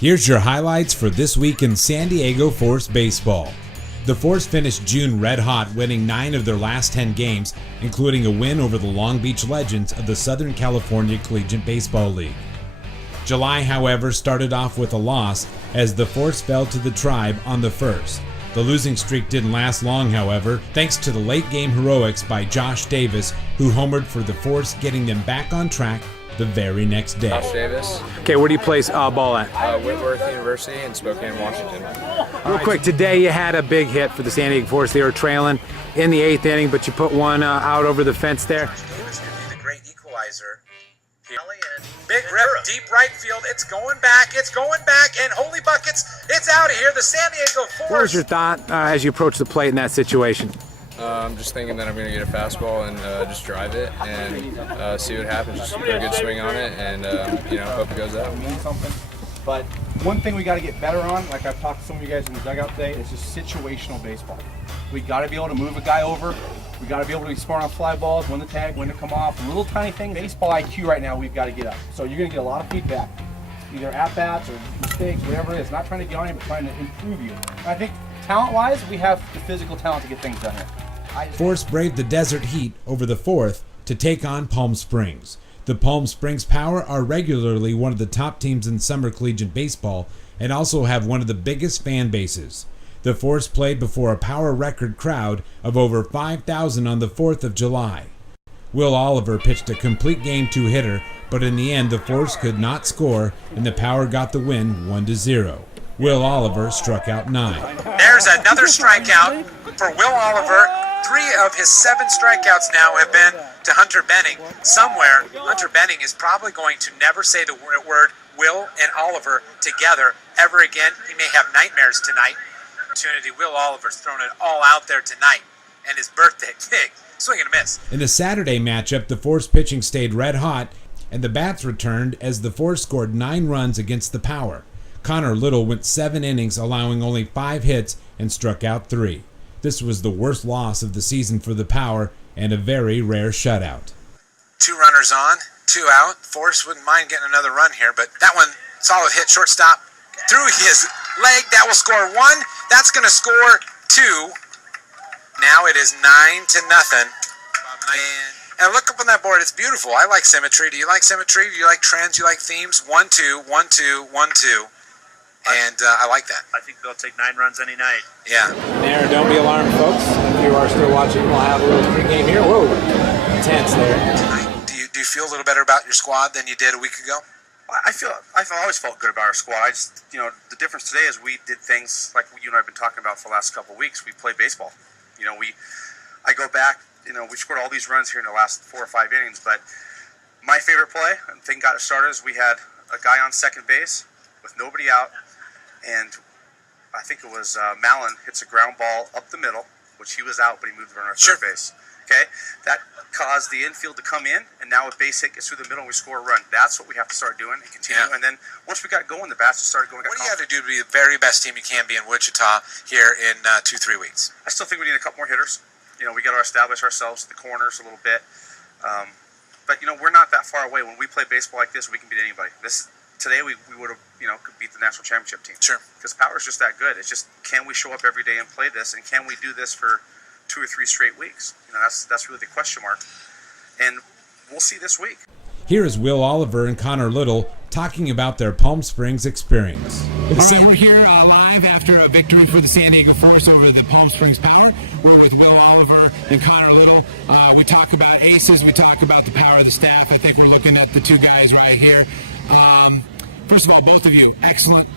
Here's your highlights for this week in San Diego Force baseball. The Force finished June red hot, winning 9 of their last 10 games, including a win over the Long Beach Legends of the Southern California Collegiate Baseball League. July, however, started off with a loss as the Force fell to the Tribe on the 1st. The losing streak didn't last long, however, thanks to the late game heroics by Josh Davis, who homered for the Force, getting them back on track the very next day. Josh Davis. Okay, where do you play ball at? Whitworth University in Spokane, Washington. Real quick, today you had a big hit for the San Diego Force. They were trailing in the 8th inning, but you put one out over the fence there. Davis could be the great equalizer. Big rip, deep right field. It's going back, and holy buckets, it's out of here. The San Diego Force. What was your thought as you approached the plate in that situation? I'm just thinking that I'm going to get a fastball and just drive it and see what happens. Just put a good swing on it and hope it goes out. But one thing we got to get better on, like I've talked to some of you guys in the dugout today, is just situational baseball. We got to be able to move a guy over. We got to be able to be smart on fly balls, when to tag, when to come off. Little tiny thing, baseball IQ right now, we've got to get up. So you're going to get a lot of feedback, either at-bats or mistakes, whatever it is. Not trying to get on you, but trying to improve you. And I think talent-wise, we have the physical talent to get things done here. Force braved the desert heat over the 4th to take on Palm Springs. The Palm Springs Power are regularly one of the top teams in summer collegiate baseball and also have one of the biggest fan bases. The Force played before a Power record crowd of over 5,000 on the 4th of July. Will Oliver pitched a complete game 2-hitter, but in the end the Force could not score and the Power got the win 1-0. Will Oliver struck out 9. There's another strikeout for Will Oliver. 3 of his 7 strikeouts now have been to Hunter Benning. Somewhere, Hunter Benning is probably going to never say the word Will and Oliver together ever again. He may have nightmares tonight. Opportunity. Will Oliver's thrown it all out there tonight, and his birthday, big swing and a miss. In the Saturday matchup, the Force pitching stayed red hot, and the bats returned as the Force scored 9 runs against the Power. Connor Little went 7 innings, allowing only 5 hits and struck out 3. This was the worst loss of the season for the Power and a very rare shutout. 2 runners on, 2 out. Force wouldn't mind getting another run here, but that one, solid hit, shortstop, through his leg. That will score 1. That's going to score 2. Now it is 9-0. And look up on that board. It's beautiful. I like symmetry. Do you like symmetry? Do you like trends? Do you like themes? 1-2, 1-2, 1-2. And I like that. I think they'll take 9 runs any night. Yeah. There, don't be alarmed, folks. If you are still watching, we'll have a little pregame here. Whoa, intense there. Tonight, do you feel a little better about your squad than you did a week ago? I've always felt good about our squad. I just, the difference today is we did things like you and I have been talking about for the last couple of weeks. We played baseball. I go back, we scored all these runs here in the last 4 or 5 innings, but my favorite play, and the thing got it started, is we had a guy on second base with nobody out, and I think it was Mallon hits a ground ball up the middle, which he was out, but he moved the runner at third base. Okay, that caused the infield to come in, and now a base hit gets through the middle, and we score a run. That's what we have to start doing and continue. Yeah. And then once we got going, the bats just started going. What do you have to do to be the very best team you can be in Wichita here in 2-3 weeks? I still think we need a couple more hitters. We got to establish ourselves at the corners a little bit. But we're not that far away. When we play baseball like this, we can beat anybody. Today we would have could beat the national championship team. Sure. Because Power's just that good. It's just, can we show up every day and play this, and can we do this for 2 or 3 straight weeks? That's really the question mark, and we'll see this week. Here is Will Oliver and Connor Little talking about their Palm Springs experience. All right, we're here live after a victory for the San Diego Force over the Palm Springs Power. We're with Will Oliver and Connor Little. We talk about aces, we talk about the power of the staff. I think we're looking at the 2 guys right here. First of all, both of you, excellent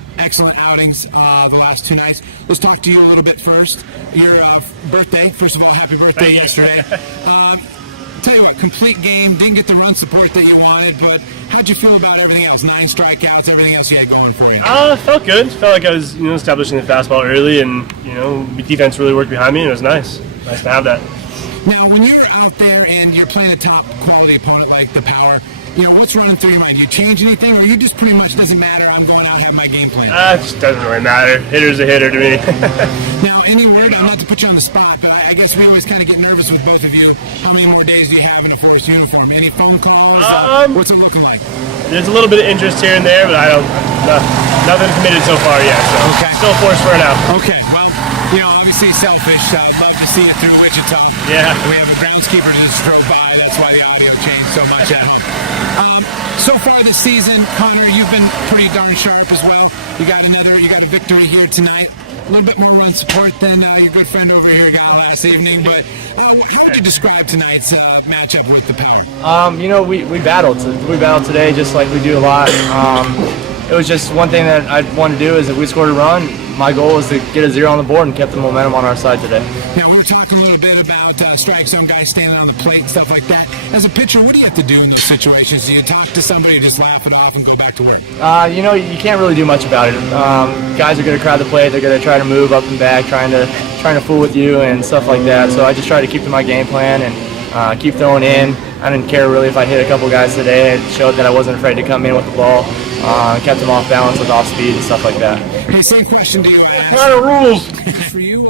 outings the last 2 nights. Let's talk to you a little bit first. Your birthday, first of all, happy birthday yesterday. Tell you what, complete game, didn't get the run support that you wanted, but how'd you feel about everything else? 9 strikeouts, everything else you had going for you? Felt good. Felt like I was, establishing the fastball early, and defense really worked behind me, and it was nice. Nice to have that. Now, when you're out there and you're playing a top quality opponent like the Power, what's running through your mind? Do you change anything, or you just pretty much doesn't matter, I'm going out here in my game plan? It just doesn't really matter. Hitter's a hitter to me. Now, any word, not to put you on the spot, but I I guess we always kind of get nervous with both of you. How many more days do you have in a Forest uniform? Any phone calls? What's it looking like? There's a little bit of interest here and there, but nothing committed so far yet. So still Forest for now. Okay, well, obviously selfish. I'd love to see it through Wichita. Yeah. We have a groundskeeper that just drove by. That's why the audio changed so much at home. So far this season, Connor, you've been pretty darn sharp as well. You got a victory here tonight. A little bit more run support than your good friend over here got last evening. But how would you describe tonight's matchup with the Power? We battled. We battled today just like we do a lot. It was just one thing that I wanted to do is if we scored a run, my goal was to get a 0 on the board and kept the momentum on our side today. Yeah, we'll talk a little bit about strike zone guys standing on the plate and stuff like that. As a pitcher, what do you have to do in those situations? Do you talk to somebody, just laugh it off and go back to work? You can't really do much about it. Guys are going to crowd the plate. They're going to try to move up and back, trying to fool with you and stuff like that. So I just try to keep to my game plan and keep throwing in. I didn't care really if I hit a couple guys today. It showed that I wasn't afraid to come in with the ball. Kept them off balance with off speed and stuff like that. Hey, same question to you. What are rules? For you,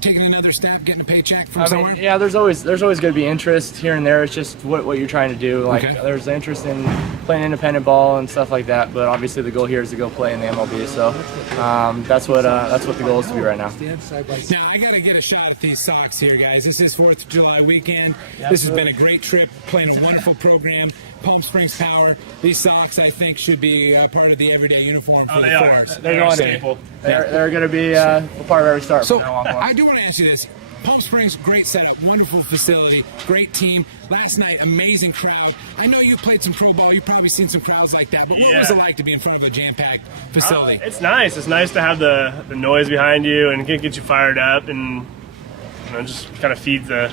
taking another step, getting a paycheck from somewhere? Yeah, there's always going to be interest here and there. It's just what you're trying to do. Like there's interest in playing independent ball and stuff like that. But obviously the goal here is to go play in the MLB. So that's what the goal is to be right now. Now I got to get a shot at these Sox here, guys. This is 4th of July weekend. This has been a great trip, playing a wonderful program. Palm Springs Power. These Sox, I think, should be part of the everyday uniform for the Forest. They're going to. They're going to be a part of every start. So I do want to ask you this. Palm Springs, great setup, wonderful facility, great team. Last night, amazing crowd. I know you played some pro ball. You've probably seen some crowds like that. But what was it like to be in front of a jam-packed facility? It's nice. It's nice to have the noise behind you and get you fired up and just kind of feeds the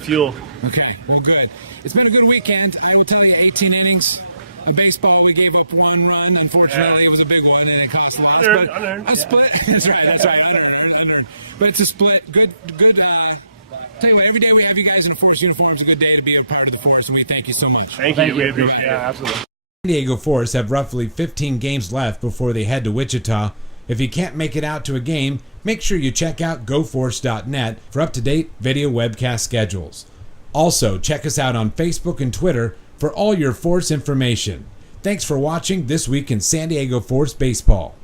fuel. Okay, well, good. It's been a good weekend. I will tell you, 18 innings. A baseball, we gave up 1 run. Unfortunately, it was a big one, and it cost less. Unearned. A split. That's right. Unearned. But it's a split. Good. Tell you what, every day we have you guys in a Forest uniform, it's a good day to be a part of the Forest, and we thank you so much. Thank you. We appreciate it. Yeah, absolutely. San Diego Forest have roughly 15 games left before they head to Wichita. If you can't make it out to a game, make sure you check out GoForest.net for up-to-date video webcast schedules. Also, check us out on Facebook and Twitter for all your Forest information. Thanks for watching This Week in San Diego Forest Baseball.